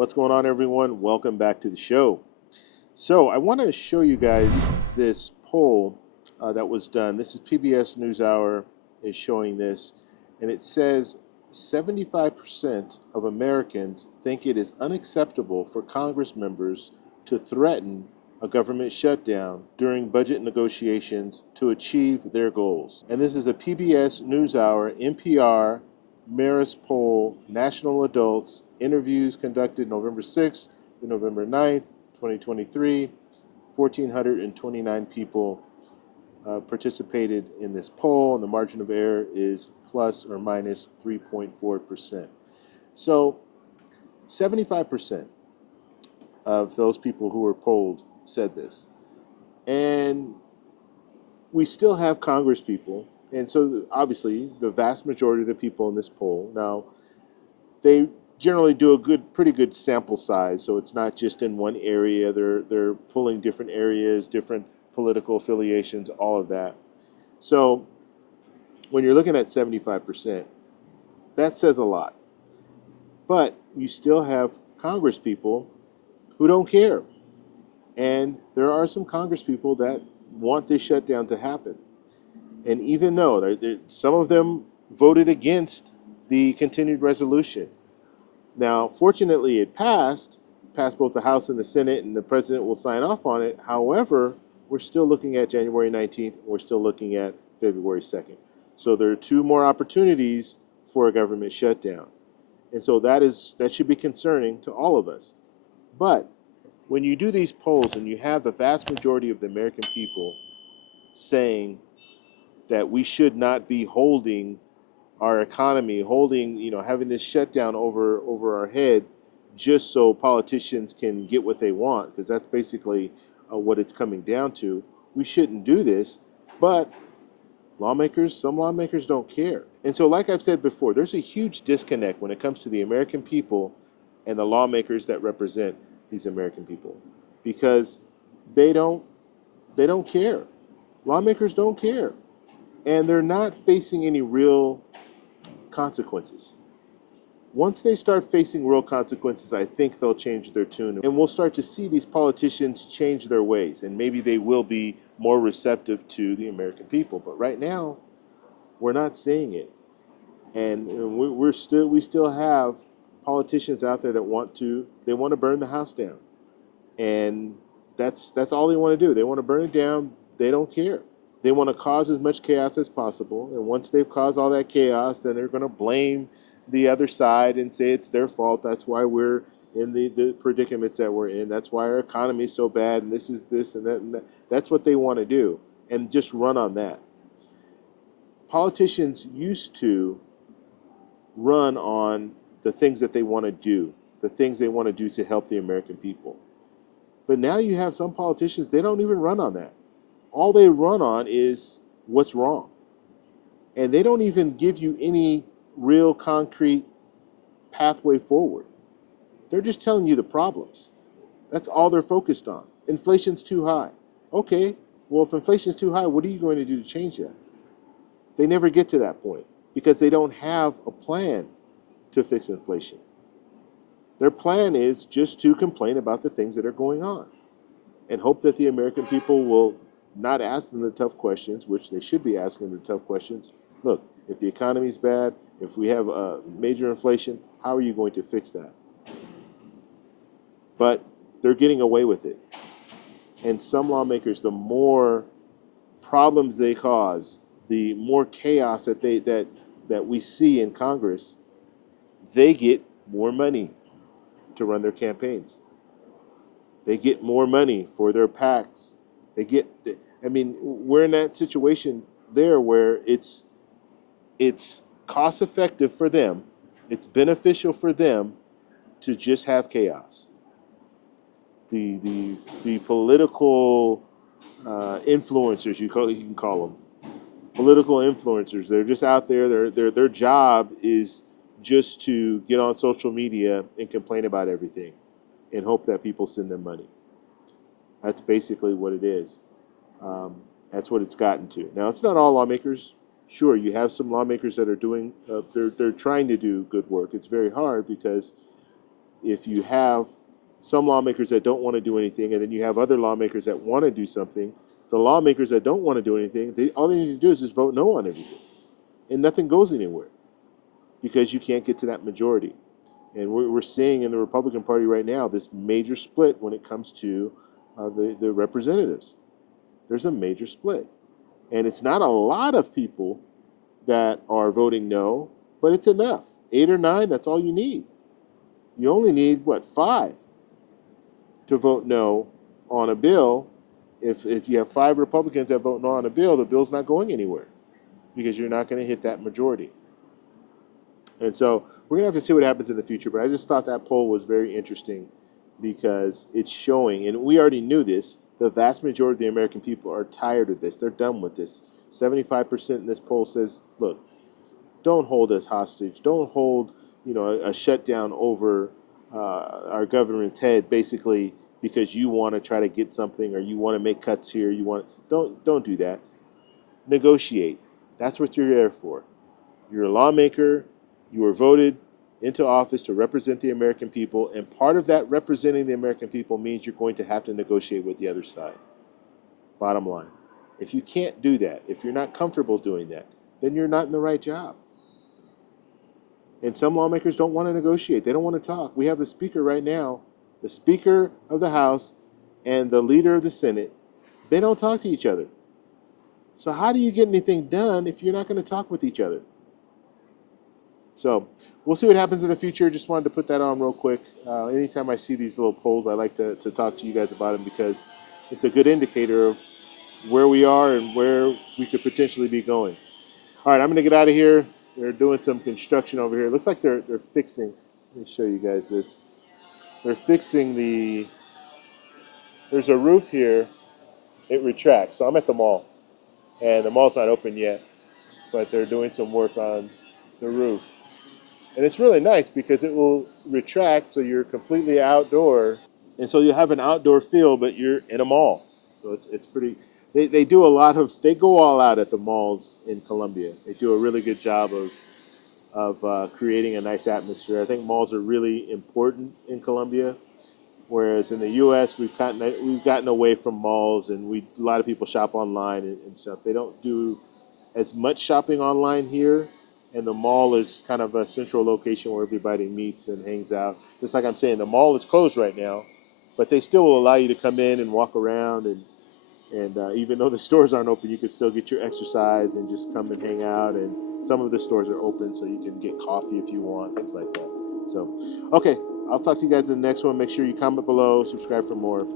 What's going on, everyone? Welcome back to the show. So, I want to show you guys this poll that was done. This is PBS NewsHour is showing this, and it says 75% of Americans think it is unacceptable for Congress members to threaten a government shutdown during budget negotiations to achieve their goals. And this is a PBS NewsHour, NPR, Marist poll, National Adults, interviews conducted November 6th to November 9th, 2023. 1,429 people participated in this poll, and the margin of error is plus or minus 3.4%. So 75% of those people who were polled said this. And we still have Congress people, and so obviously the vast majority of the people in this poll, now they generally do a pretty good sample size, so it's not just in one area. They're pulling different areas, different political affiliations, all of that. So when you're looking at 75%, that says a lot. But you still have Congress people who don't care. And there are some Congress people that want this shutdown to happen. And even though some of them voted against the continued resolution. Now, fortunately, it passed both the House and the Senate, and the president will sign off on it. However, we're still looking at January 19th. We're still looking at February 2nd. So there are two more opportunities for a government shutdown. And so that should be concerning to all of us. But when you do these polls and you have the vast majority of the American people saying that we should not be holding our economy, having this shutdown over our head just so politicians can get what they want, because that's basically what it's coming down to. We shouldn't do this, but some lawmakers don't care. And so, like I've said before, there's a huge disconnect when it comes to the American people and the lawmakers that represent these American people, because they don't care. Lawmakers don't care, and they're not facing any real consequences. Once they start facing real consequences, I think they'll change their tune, and we'll start to see these politicians change their ways, and maybe they will be more receptive to the American people. But right now, we're not seeing it, and we still have politicians out there that want to burn the house down, and that's all they want to do. They want to burn it down. They don't care. They want to cause as much chaos as possible, and once they've caused all that chaos, then they're going to blame the other side and say it's their fault. That's why we're in the predicaments that we're in. That's why our economy is so bad, and this is this and that and that. That's what they want to do, and just run on that. Politicians used to run on the things that they want to do, the things they want to do to help the American people. But now you have some politicians, they don't even run on that. All they run on is what's wrong. And they don't even give you any real concrete pathway forward. They're just telling you the problems. That's all they're focused on. Inflation's too high. Okay, well, if inflation's too high, what are you going to do to change that? They never get to that point because they don't have a plan to fix inflation. Their plan is just to complain about the things that are going on and hope that the American people will not ask them the tough questions, which they should be asking the tough questions. Look, if the economy's bad, if we have major inflation, how are you going to fix that? But they're getting away with it. And some lawmakers, the more problems they cause, the more chaos that we see in Congress, they get more money to run their campaigns. They get more money for their PACs. We're in that situation there where it's cost effective for them, it's beneficial for them to just have chaos. The political influencers, you can call them political influencers. They're just out there. Their job is just to get on social media and complain about everything and hope that people send them money. That's basically what it is. That's what it's gotten to. Now, it's not all lawmakers. Sure, you have some lawmakers that are doing, they're trying to do good work. It's very hard because if you have some lawmakers that don't want to do anything, and then you have other lawmakers that want to do something, the lawmakers that don't want to do anything, all they need to do is just vote no on everything, and nothing goes anywhere because you can't get to that majority. And we're seeing in the Republican Party right now this major split when it comes to the representatives. There's a major split. And it's not a lot of people that are voting no, but it's enough. 8 or 9, that's all you need. You only need, what, 5 to vote no on a bill. If you have 5 Republicans that vote no on a bill, the bill's not going anywhere because you're not going to hit that majority. And so we're going to have to see what happens in the future. But I just thought that poll was very interesting because it's showing, and we already knew this, the vast majority of the American people are tired of this. They're done with this. 75% in this poll says, look, don't hold us hostage. Don't hold, a shutdown over our government's head, basically, because you want to try to get something or you want to make cuts here. Don't do that. Negotiate. That's what you're there for. You're a lawmaker. You were voted into office to represent the American people, and part of that representing the American people means you're going to have to negotiate with the other side. Bottom line. If you can't do that, if you're not comfortable doing that, then you're not in the right job. And some lawmakers don't want to negotiate. They don't want to talk. We have the speaker right now, the Speaker of the House and the leader of the Senate. They don't talk to each other. So how do you get anything done if you're not going to talk with each other? So we'll see what happens in the future. Just wanted to put that on real quick. Anytime I see these little polls, I like to talk to you guys about them because it's a good indicator of where we are and where we could potentially be going. All right, I'm going to get out of here. They're doing some construction over here. It looks like they're fixing. Let me show you guys this. They're fixing there's a roof here. It retracts. So I'm at the mall, and the mall's not open yet, but they're doing some work on the roof. And it's really nice because it will retract so you're completely outdoor. And so you have an outdoor feel, but you're in a mall. So it's pretty, they do a lot of, they go all out at the malls in Colombia. They do a really good job of creating a nice atmosphere. I think malls are really important in Colombia. Whereas in the U.S., we've gotten away from malls, and a lot of people shop online and stuff. They don't do as much shopping online here, and the mall is kind of a central location where everybody meets and hangs out. Just like I'm saying, the mall is closed right now, but they still will allow you to come in and walk around, and even though the stores aren't open, you can still get your exercise and just come and hang out. And some of the stores are open, so you can get coffee if you want, things like that. So, okay, I'll talk to you guys in the next one. Make sure you comment below, subscribe for more.